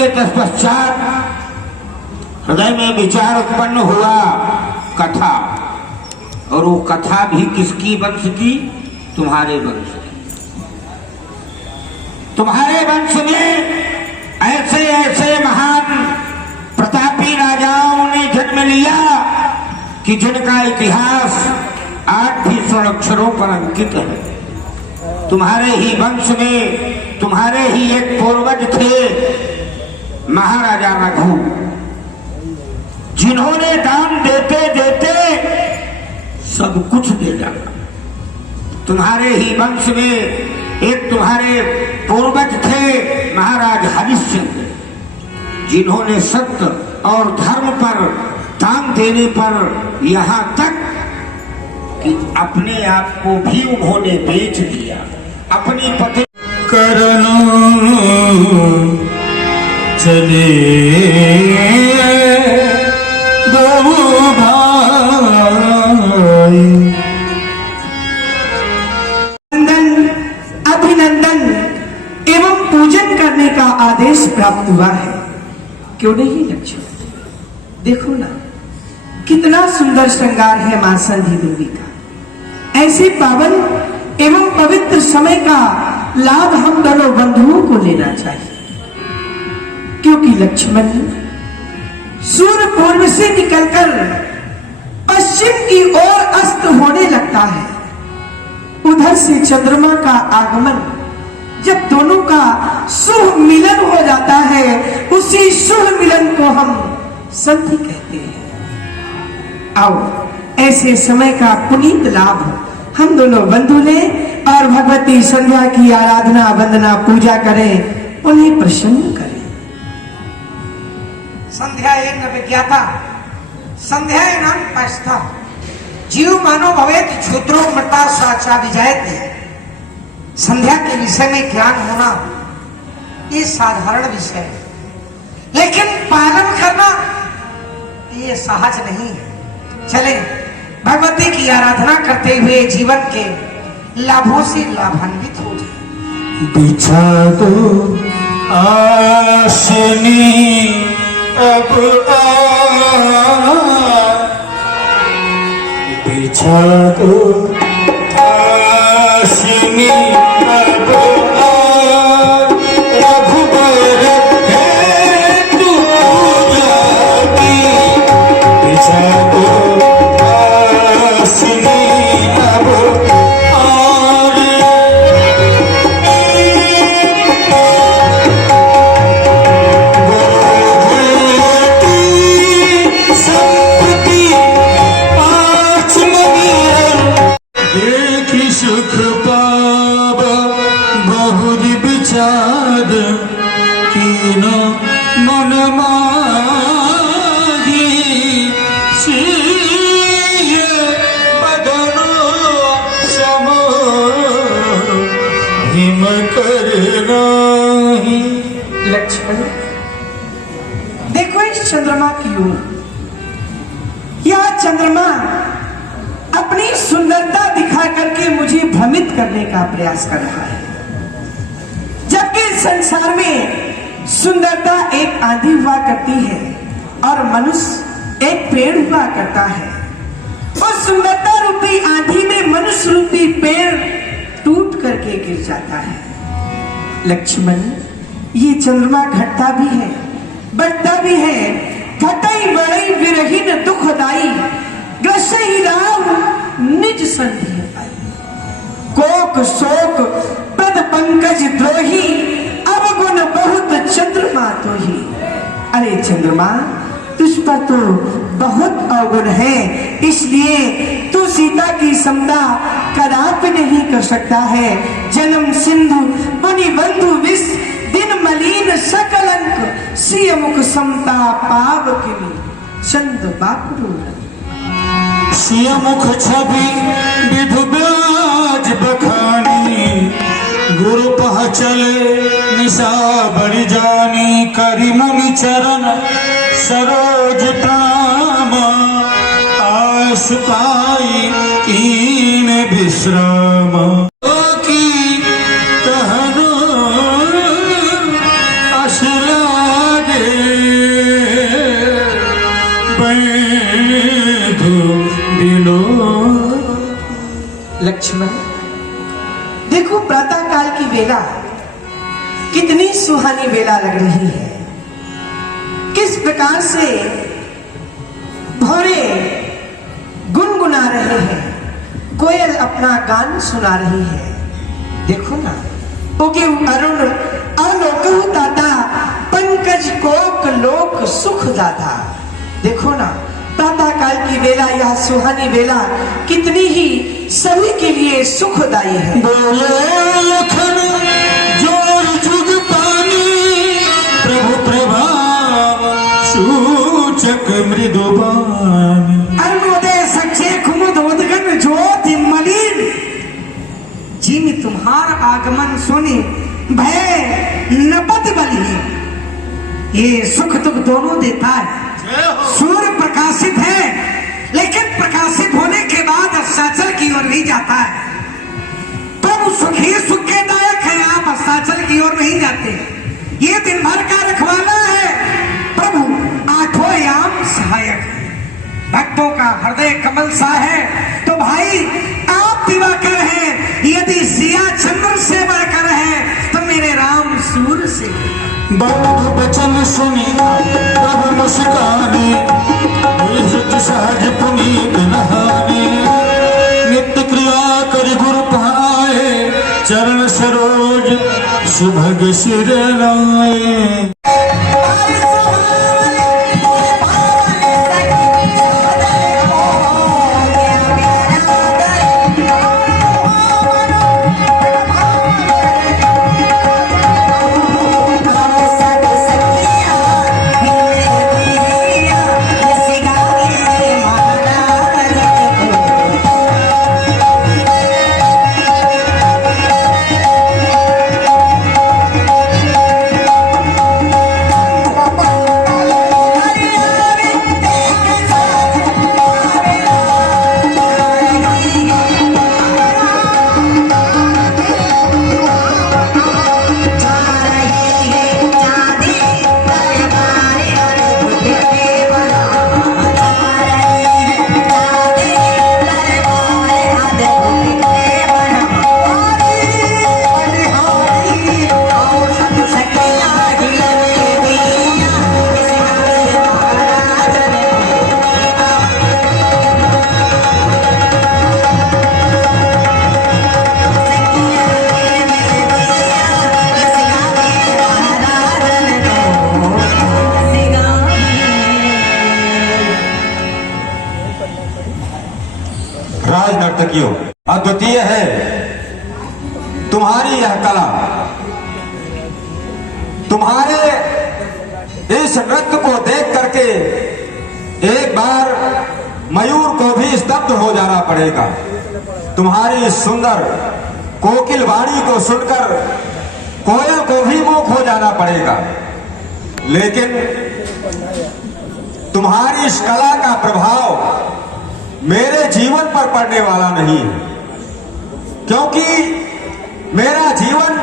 के तत्पश्चात हृदय में विचार उत्पन्न हुआ कथा, और वो कथा भी किसकी वंश की? तुम्हारे वंश की। तुम्हारे वंश में ऐसे ऐसे महान प्रतापी राजाओं ने जन्म लिया कि जिनका इतिहास आज भी स्वर्ण अक्षरों पर अंकित है। तुम्हारे ही वंश में तुम्हारे ही एक पूर्वज थे महाराजा रघु, जिन्होंने दान देते देते सब कुछ दे डाला। तुम्हारे ही वंश में एक तुम्हारे पूर्वज थे महाराज हरिश्चंद्र, जिन्होंने सत्य और धर्म पर दान देने पर यहां तक कि अपने आप को भी उन्होंने बेच दिया। अपनी पत्नी करनो चले दो भाई। अभिनंदन एवं पूजन करने का आदेश प्राप्त हुआ है, क्यों नहीं लक्ष्मण? देखो ना, कितना सुंदर श्रृंगार है मां संधि देवी का। ऐसे पावन एवं पवित्र समय का लाभ हम दोनों बंधुओं को लेना चाहिए, क्योंकि लक्ष्मण सूर्य पूर्व से निकलकर पश्चिम की ओर अस्त होने लगता है। उधर से चंद्रमा का आगमन, जब दोनों का शुभ मिलन हो जाता है, उसी शुभ मिलन को हम संधि कहते हैं। आओ ऐसे समय का पुनीत लाभ हम दोनों बंधु ने और भगवती संध्या की आराधना वंदना पूजा करें, उन्हें प्रसन्न करें। संध्या एक विज्ञाता संध्या नाम पास्ता जीव मानो भवेत क्षुद्रो मृता साचा विजयते। संध्या के विषय में ज्ञान होना ये साधारण विषय है, लेकिन पालन करना ये सहज नहीं है। चले भगवती की आराधना करते हुए जीवन के लाभों से लाभान्वित हो जाए। बिछा दो आसनी अब बिछा दो आसनी अब रघुबर है तू जाती। बिछा दो सुख पाब बहुर विचार कीनो मन माही। सिय बदनो सम हिम करना। लक्ष्मण देखो इस चंद्रमा की ओर। यह चंद्रमा अपनी सुंदरता दिखा करके मुझे भ्रमित करने का प्रयास कर रहा है, जबकि संसार में सुंदरता एक आंधी हुआ करती है और मनुष्य एक पेड़ हुआ करता है। उस सुंदरता रूपी आंधी में मनुष्य रूपी पेड़ टूट करके गिर जाता है। लक्ष्मण ये चंद्रमा घटता भी है बढ़ता भी है। घटई बड़ई विरहीन दुखदाई ग्रसई राम निज संधि आई। कोक शोक पद पंकज द्रोही अवगुण बहुत चंद्रमा तो ही। अरे चंद्रमा तुझ पर तो बहुत अवगुण है, इसलिए तू सीता की समता कदापि नहीं कर सकता है। जन्म सिंधु मुनि बंधु विष दिन मलिन सकलंक सिय मुख समता पाव किमी चंद बापरू। सिय मुख छवि विधु ब्याज बखानी। गुरु पह चले निशा बड़ी जानी। करि मुनि चरण सरोज प्रणाम। आस पाई कीन विश्राम। की कहनो अशला बिलो। लक्ष्मण, देखो प्रातः काल की बेला कितनी सुहानी बेला लग रही है। किस प्रकार से भौरे गुनगुना रहे हैं, कोयल अपना गान सुना रही है। देखो ना, ओके अरुण अलोकहु दाता, पंकज कोक लोक सुख दाता। देखो ना, प्रातः काल की बेला, यह सुहानी बेला कितनी ही सभी के लिए सुखदायी है। बोले लखन जोर जुग पानी, प्रभु प्रभाव सूचक मृदुबानी। अरुणोदय सच्चे कुमुद उदगन ज्योति मलिन, जिन तुम्हार आगमन सुनी भय नपत बली। ये सुख दुख दोनों देता है। सूर्य प्रकाशित है, लेकिन प्रकाशित होने के बाद अस्ताचल की ओर नहीं जाता है। प्रभु सुख ही सुख के दायक है, आप अस्ताचल की ओर नहीं जाते। ये दिन भर का रखवाला है, प्रभु आठों याम सहायक है। भक्तों का हृदय कमल सा है, तो भाई आप दिवाकर हैं। यदि सिया चंद्र से बढ़कर है, तो मेरे राम सूर्य से। बात बचन सुनी प्रभु मुस्कानी, हृदय सहज पुनीत नहानी। नित्य क्रिया कर गुरु पाए, चरण सरोज सुभग सिर लाए। राज नर्तकियों, अद्वितीय है तुम्हारी यह कला। तुम्हारे इस नृत्य को देख करके एक बार मयूर को भी स्तब्ध हो जाना पड़ेगा। तुम्हारी इस सुंदर कोकिल वाणी को सुनकर कोयल को भी मूक हो जाना पड़ेगा। लेकिन तुम्हारी इस कला का प्रभाव मेरे जीवन पर पड़ने वाला नहीं है, क्योंकि मेरा जीवन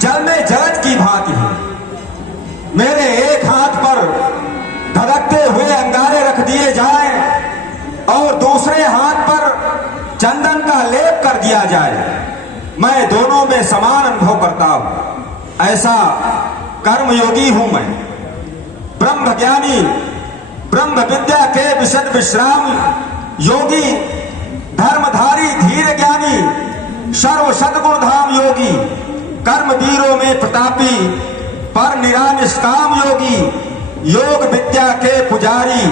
जल में जलज की भांति है। मेरे एक हाथ पर धड़कते हुए अंगारे रख दिए जाएं और दूसरे हाथ पर चंदन का लेप कर दिया जाए, मैं दोनों में समान अनुभव करता हूं। ऐसा कर्मयोगी हूं मैं, ब्रह्म ज्ञानी, ब्रह्म विद्या के विशद विश्राम योगी, धर्मधारी धीर ज्ञानी, सर्व सद्गुण धाम योगी, कर्म वीरों में प्रतापी, पर निरानिष्काम योगी, योग विद्या के पुजारी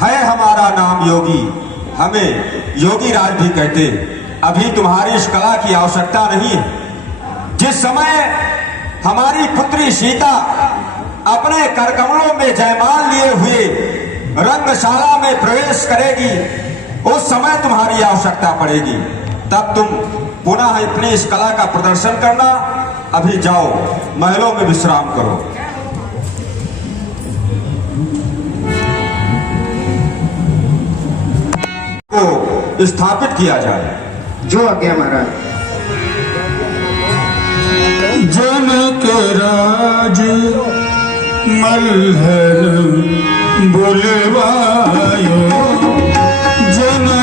है हमारा नाम योगी। हमें योगी राज भी कहते। अभी तुम्हारी इस कला की आवश्यकता नहीं है। जिस समय हमारी पुत्री सीता अपने करकमलों में जयमाल लिए हुए रंगशाला में प्रवेश करेगी, उस समय तुम्हारी आवश्यकता पड़ेगी। तब तुम पुनः अपनी इस कला का प्रदर्शन करना। अभी जाओ, महलों में विश्राम करो। को स्थापित किया जाए। जो आज्ञा महाराज। जनक राज मल्हर बुलवायो, जनक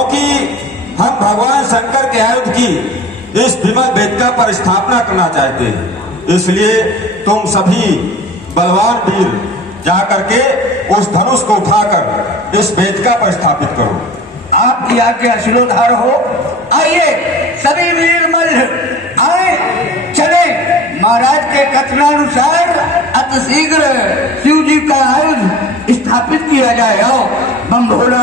क्योंकि हम भगवान शंकर के आयुध की इस विमल वेदिका पर स्थापना करना चाहते हैं। इसलिए तुम सभी बलवान वीर जाकर के उस धनुष को उठाकर इस वेदिका पर स्थापित करो। आपकी आज्ञा शिरोधार हो। आइए सभी वीर मल्ल आए, चले। महाराज के कथनानुसार अतिशीघ्र शिव जी का आयुध स्थापित किया जाए। आओ, बम भोला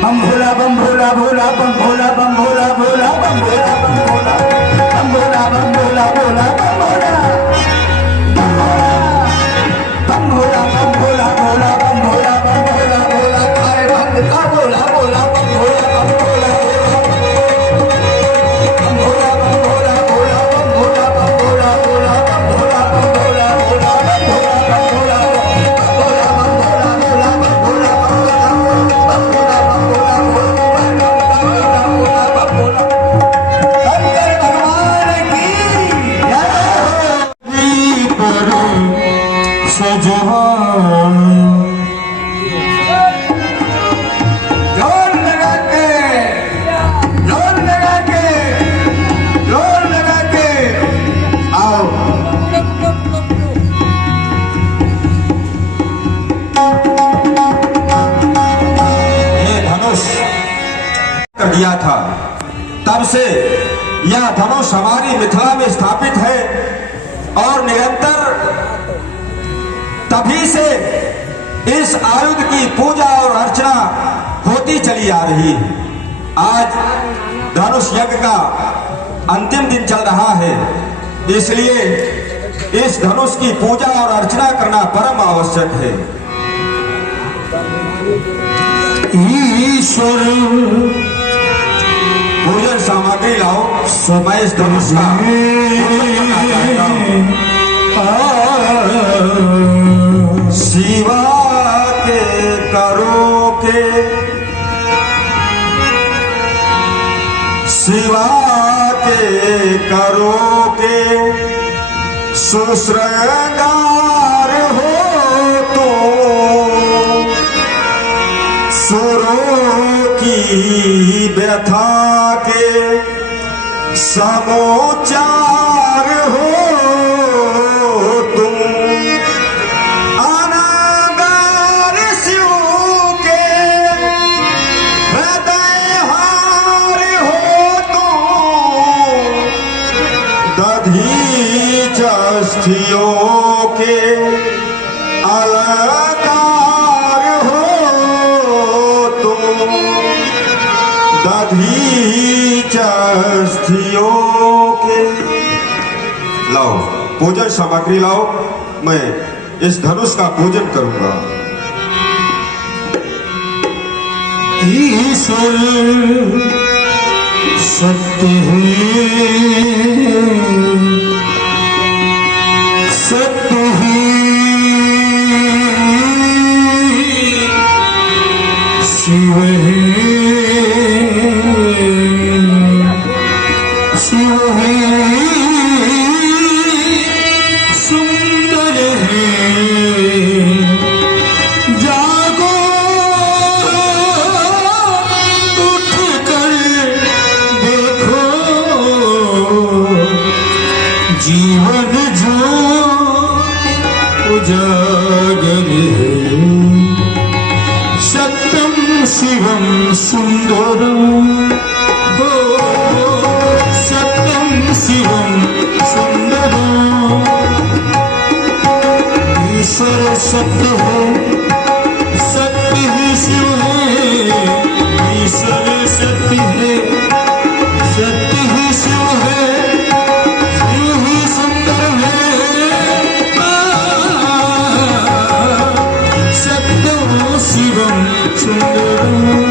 बम भोला बम भोला भोला बम भोला बम भोला भोला बम भोला बम भोला बम भोला बम भोला भोला बम भोला बम भोला बम भोला भोला बम भोला बम भोला भोला खाए भक्त का बोला बोला बम भोला बम भोला बम भोला बम भोला भोला बम भोला बम भोला भोला बम भोला बम भोला भोला बम भोला बम भोला भोला बम भोला भोला बम भोला बम भोला बम भोला शंकर भगवान की जय। पर सजवा जोर लगा के जोर लगा के जोर लगा के आओ। ये धनुष कर दिया था, तब से यह धनुष हमारी मिथिला में स्थापित है और निरंतर तभी से इस आयुध की पूजा और अर्चना होती चली आ रही है। आज धनुष यज्ञ का अंतिम दिन चल रहा है, इसलिए इस धनुष की पूजा और अर्चना करना परम आवश्यक है। ईश्वर पूजन सामग्री लाओ, मैं इस धनुष का पूजन करना चाहता हूं। शिवा के करो के शिवा के करो के सुश्रृंगार हो तो सुरों की व्यथा के समोचार हो तुम अनागार शिव के हृदय हार हो तुम दधीच अस्थियों के अलंकार हो तुम दधीच अस्थियों के। लाओ पूजन सामग्री लाओ, मैं इस धनुष का पूजन करूंगा। ईश्वर सत्य है, सत्य ही शिव है, शिव है सुंदर है। जागो उठ कर देखो जीवन जो उजागर है। सत्यम शिवम सुंदरम हो, सत्यम शिवम सुंदरम। ईश्वर सत्य है, सत्य ही शिव है। ईश्वर सत्य है, सत्य ही शिव है, शिव ही सुंदर है। सत्यम शिवम सुंदरम।